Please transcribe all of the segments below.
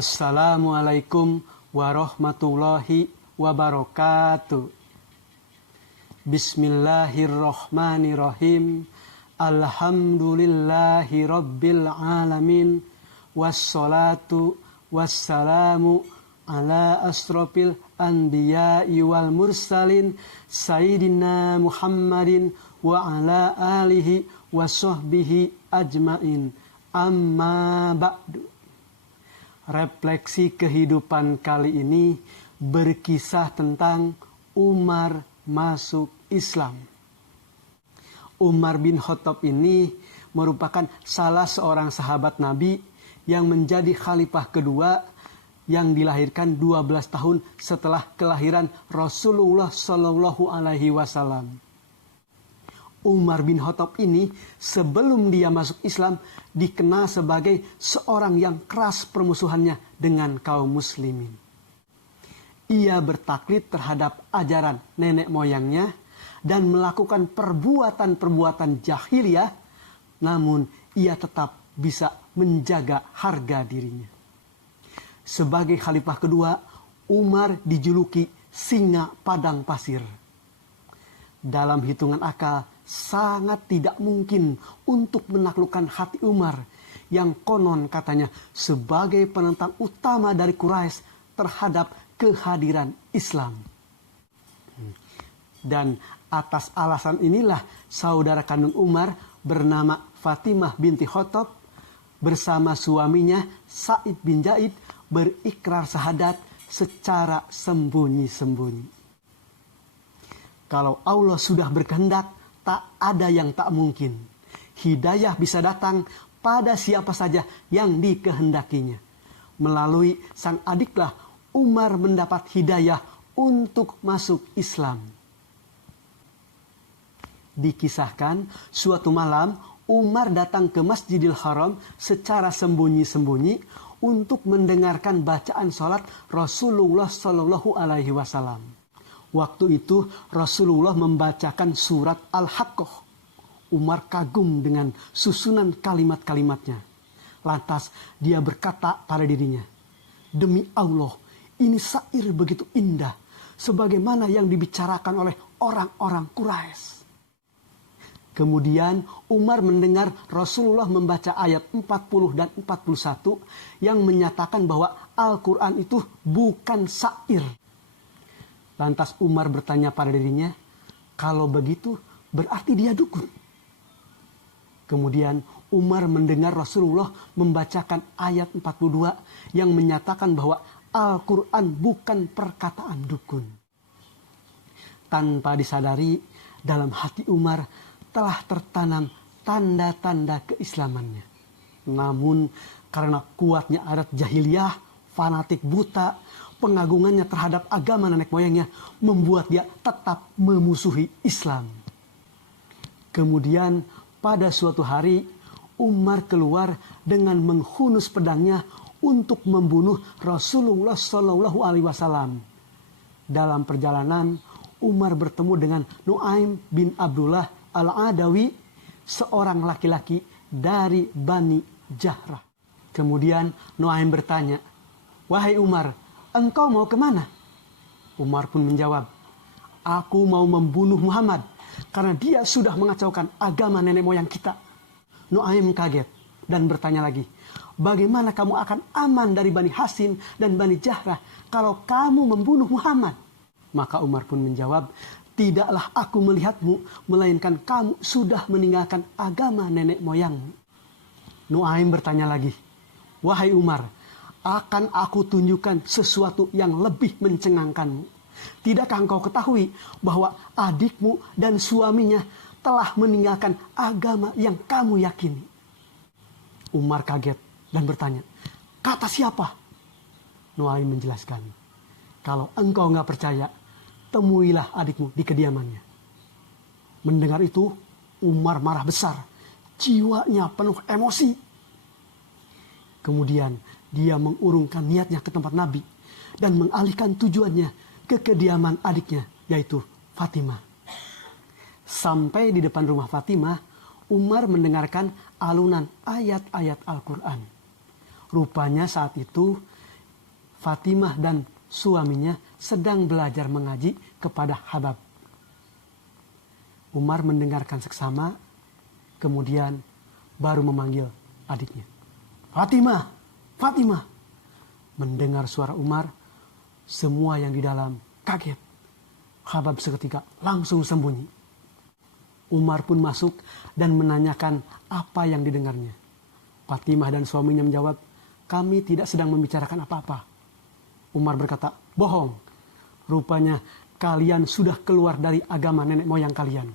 Assalamualaikum warahmatullahi wabarakatuh. Bismillahirrahmanirrahim. Alhamdulillahi rabbil alamin. Wassalatu wassalamu ala asrofil anbiya'i wal mursalin Sayyidina Muhammadin wa ala alihi wa sahbihi ajmain. Amma ba'du. Refleksi kehidupan kali ini berkisah tentang Umar masuk Islam. Umar bin Khattab ini merupakan salah seorang sahabat Nabi yang menjadi khalifah kedua yang dilahirkan 12 tahun setelah kelahiran Rasulullah Shallallahu Alaihi Wasallam. Umar bin Khattab ini sebelum dia masuk Islam dikenal sebagai seorang yang keras permusuhannya dengan kaum muslimin. Ia bertaklid terhadap ajaran nenek moyangnya dan melakukan perbuatan-perbuatan jahiliyah, namun ia tetap bisa menjaga harga dirinya. Sebagai khalifah kedua, Umar dijuluki singa padang pasir. Dalam hitungan akal, sangat tidak mungkin untuk menaklukkan hati Umar yang konon katanya sebagai penentang utama dari Quraisy terhadap kehadiran Islam. Dan atas alasan inilah saudara kandung Umar bernama Fatimah binti Khattab bersama suaminya Sa'id bin Zaid berikrar syahadat secara sembunyi-sembunyi. Kalau Allah sudah berkehendak, tak ada yang tak mungkin. Hidayah bisa datang pada siapa saja yang dikehendakinya. Melalui sang adiklah Umar mendapat hidayah untuk masuk Islam. Dikisahkan suatu malam Umar datang ke Masjidil Haram secara sembunyi-sembunyi untuk mendengarkan bacaan sholat Rasulullah Shallallahu Alaihi Wasallam. Waktu itu Rasulullah membacakan surat Al-Haqqah. Umar kagum dengan susunan kalimat-kalimatnya. Lantas dia berkata pada dirinya, "Demi Allah, ini syair begitu indah, sebagaimana yang dibicarakan oleh orang-orang Quraisy." Kemudian Umar mendengar Rasulullah membaca ayat 40 dan 41 yang menyatakan bahwa Al-Quran itu bukan syair. Lantas Umar bertanya pada dirinya, kalau begitu berarti dia dukun. Kemudian Umar mendengar Rasulullah membacakan ayat 42 yang menyatakan bahwa Al-Quran bukan perkataan dukun. Tanpa disadari, dalam hati Umar telah tertanam tanda-tanda keislamannya. Namun karena kuatnya adat jahiliyah, fanatik buta, pengagungannya terhadap agama nenek moyangnya membuat dia tetap memusuhi Islam. Kemudian pada suatu hari Umar keluar dengan menghunus pedangnya untuk membunuh Rasulullah Shallallahu Alaihi Wasallam. Dalam perjalanan Umar bertemu dengan Nuaim bin Abdullah Al-Adawi, seorang laki-laki dari Bani Jahrah. Kemudian Nuaim bertanya, "Wahai Umar, engkau mau kemana?" Umar pun menjawab, "Aku mau membunuh Muhammad karena dia sudah mengacaukan agama nenek moyang kita." Nuaim kaget dan bertanya lagi, "Bagaimana kamu akan aman dari Bani Hashim dan Bani Jahrah kalau kamu membunuh Muhammad?" Maka Umar pun menjawab, "Tidaklah aku melihatmu, melainkan kamu sudah meninggalkan agama nenek moyangmu." Nuaim bertanya lagi, "Wahai Umar, akan aku tunjukkan sesuatu yang lebih mencengangkanmu. Tidakkah engkau ketahui bahwa adikmu dan suaminya telah meninggalkan agama yang kamu yakini?" Umar kaget dan bertanya, "Kata siapa?" Nuaim menjelaskan, "Kalau engkau nggak percaya, temuilah adikmu di kediamannya." Mendengar itu, Umar marah besar, jiwanya penuh emosi. Kemudian dia mengurungkan niatnya ke tempat Nabi dan mengalihkan tujuannya ke kediaman adiknya, yaitu Fatimah. Sampai di depan rumah Fatimah, Umar mendengarkan alunan ayat-ayat Al-Quran. Rupanya saat itu Fatimah dan suaminya sedang belajar mengaji kepada Habab. Umar mendengarkan seksama, kemudian baru memanggil adiknya. Fatimah, Fatimah. Mendengar suara Umar, semua yang di dalam kaget. Habab seketika langsung sembunyi. Umar pun masuk dan menanyakan apa yang didengarnya. Fatimah dan suaminya menjawab, kami tidak sedang membicarakan apa-apa. Umar berkata, bohong. Rupanya kalian sudah keluar dari agama nenek moyang kalian.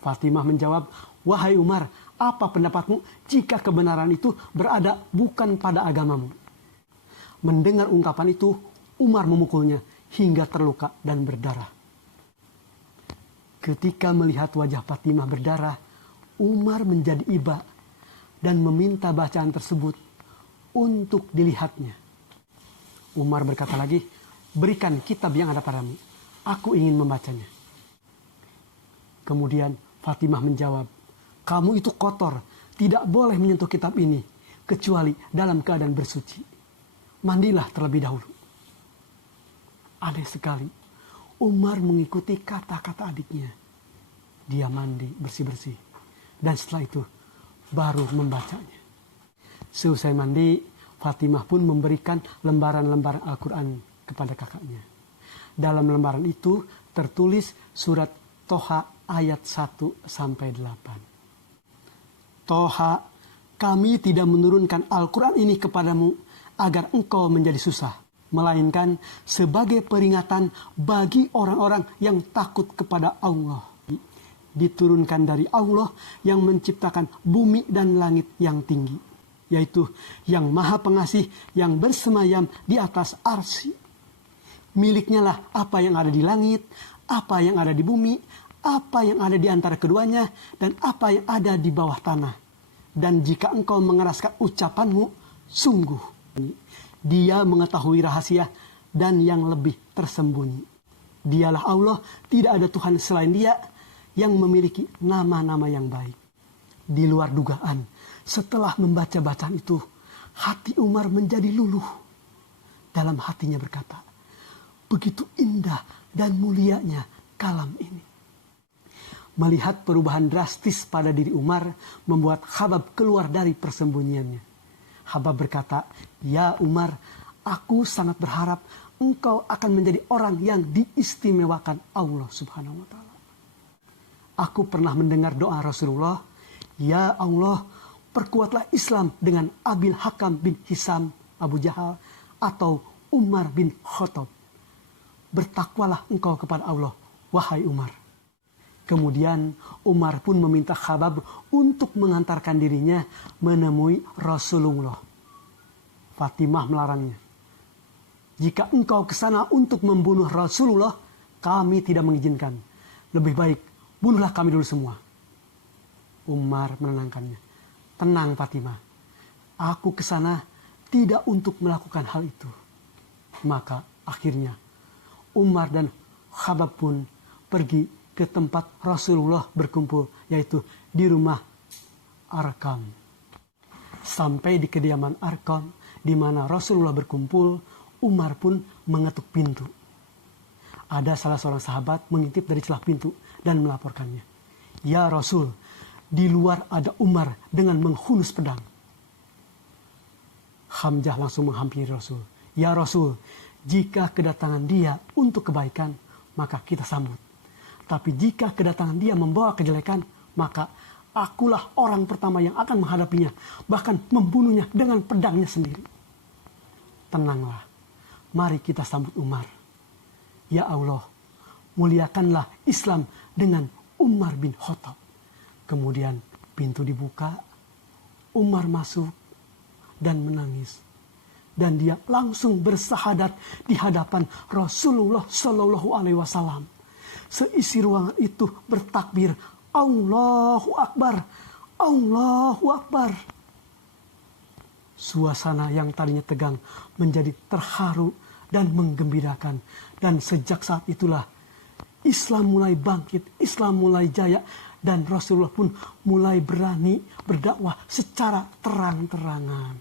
Fatimah menjawab, wahai Umar, apa pendapatmu jika kebenaran itu berada bukan pada agamamu? Mendengar ungkapan itu, Umar memukulnya hingga terluka dan berdarah. Ketika melihat wajah Fatimah berdarah, Umar menjadi iba dan meminta bacaan tersebut untuk dilihatnya. Umar berkata lagi, berikan kitab yang ada padamu. Aku ingin membacanya. Kemudian Fatimah menjawab, kamu itu kotor, tidak boleh menyentuh kitab ini, kecuali dalam keadaan bersuci. Mandilah terlebih dahulu. Aneh sekali, Umar mengikuti kata-kata adiknya. Dia mandi bersih-bersih. Dan setelah itu baru membacanya. Seusai mandi, Fatimah pun memberikan lembaran-lembaran Al-Quran kepada kakaknya. Dalam lembaran itu tertulis surat Toha ayat 1-8. Toha, kami tidak menurunkan Al-Quran ini kepadamu agar engkau menjadi susah, melainkan sebagai peringatan bagi orang-orang yang takut kepada Allah. Diturunkan dari Allah yang menciptakan bumi dan langit yang tinggi, yaitu yang maha pengasih yang bersemayam di atas arsy. Miliknya lah apa yang ada di langit, apa yang ada di bumi, apa yang ada di antara keduanya, dan apa yang ada di bawah tanah. Dan jika engkau mengeraskan ucapanmu, sungguh Dia mengetahui rahasia dan yang lebih tersembunyi. Dialah Allah, tidak ada Tuhan selain Dia yang memiliki nama-nama yang baik. Di luar dugaan, setelah membaca bacaan itu, hati Umar menjadi luluh. Dalam hatinya berkata, begitu indah dan mulianya kalam ini. Melihat perubahan drastis pada diri Umar, membuat Habab keluar dari persembunyiannya. Habab berkata, ya Umar, aku sangat berharap engkau akan menjadi orang yang diistimewakan Allah Subhanahu wa Ta'ala. Aku pernah mendengar doa Rasulullah, ya Allah, perkuatlah Islam dengan Abil Hakam bin Hisam Abu Jahal atau Umar bin Khattab. Bertakwalah engkau kepada Allah, wahai Umar. Kemudian Umar pun meminta Habab untuk mengantarkan dirinya menemui Rasulullah. Fatimah melarangnya. Jika engkau ke sana untuk membunuh Rasulullah, kami tidak mengizinkan. Lebih baik bunuhlah kami dulu semua. Umar menenangkannya. Tenang Fatimah, aku ke sana tidak untuk melakukan hal itu. Maka akhirnya Umar dan Habab pun pergi ke tempat Rasulullah berkumpul, yaitu di rumah Arkam. Sampai di kediaman Arkam, di mana Rasulullah berkumpul, Umar pun mengetuk pintu. Ada salah seorang sahabat mengintip dari celah pintu dan melaporkannya. Ya Rasul, di luar ada Umar dengan menghunus pedang. Hamzah langsung menghampiri Rasul. Ya Rasul, jika kedatangan dia untuk kebaikan, maka kita sambut. Tapi jika kedatangan dia membawa kejelekan, maka akulah orang pertama yang akan menghadapinya, bahkan membunuhnya dengan pedangnya sendiri. Tenanglah, mari kita sambut Umar. Ya Allah, muliakanlah Islam dengan Umar bin Khattab. Kemudian pintu dibuka, Umar masuk dan menangis. Dan dia langsung bersahadat di hadapan Rasulullah Shallallahu Alaihi Wasallam. Seisi ruangan itu bertakbir, Allahu Akbar, Allahu Akbar. Suasana yang tadinya tegang menjadi terharu dan menggembirakan. Dan sejak saat itulah Islam mulai bangkit, Islam mulai jaya. Dan Rasulullah pun mulai berani berdakwah secara terang-terangan.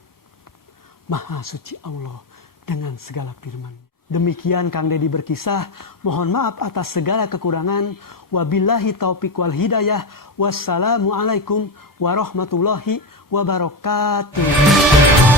Maha suci Allah dengan segala firman. Demikian Kang Dedi berkisah. Mohon maaf atas segala kekurangan. Wabillahi taufiq wal hidayah. Wassalamualaikum warahmatullahi wabarakatuh.